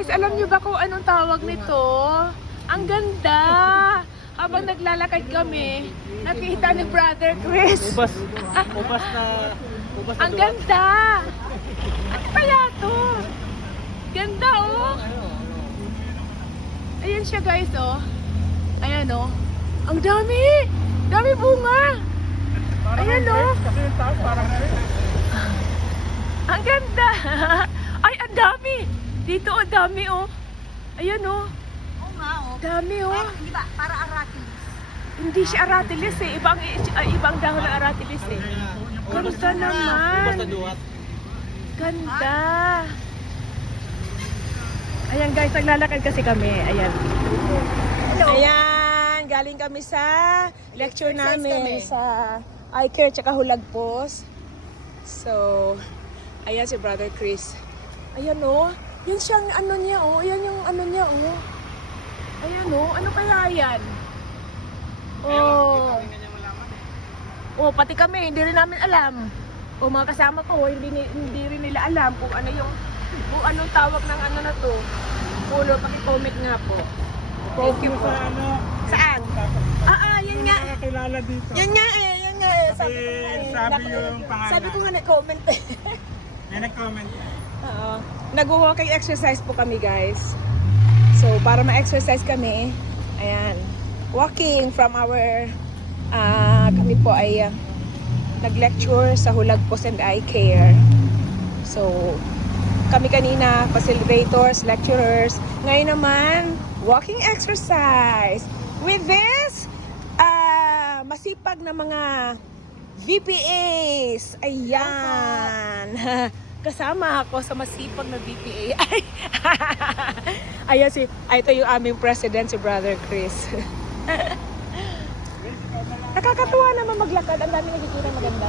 Guys, alam niyo ba kung anong tawag nito? Ang ganda! Habang naglalakad kami, nakita ni Brother Chris. Ubas na Ang ganda! Ano kaya to? Ganda oh! Ayan siya guys oh. Ayan oh. Ang dami! Dami bunga! Ayan oh. Kasi yung taas parang Ang ganda! Ay, ang dami! Dito oh, dami oh. Ayan oh. Oo nga, oh. Dami oh. Di ba? Para aratilis. Hindi siya aratilis eh. Ibang dahon ng aratilis eh. Ganda naman. ubas na duhat. Ganda. Ayan guys, naglalakad kasi kami. Ayan. Ayan, galing kami sa lecture namin sa iCare tsaka Hulagpos. So, ayan si Brother Chris. Ayan oh. Yun siyang ano niya oh. Ayan yung ano niya oh. Ayan oh. Ano kaya yan? Oh. Oh, pati kami, hindi rin namin alam. O mga kasama ko, hindi rin nila alam kung ano yung kung anong tawag ng ano na to. Pulo, paki-comment nga po. Thank you po. Saan? Yun nga. Nakakilala dito. Yun nga eh. Kasi sabi yung pangalan. Sabi ko nga nag-comment eh. May nag-comment. Oo. Nag-walking exercise po kami guys. So, para ma-exercise kami, ayan, walking from our, kami po ay nag-lecture sa Hulagpos and iCare. So, kami kanina, facilitators, lecturers. Ngayon naman, walking exercise. With this, masipag na mga VPAs. Ayan. Kasama ako sa masipag na VPA. Ayan ito yung aming president, si Brother Chris. Nakakatuwa naman maglakad. Ang dami nakikita maganda.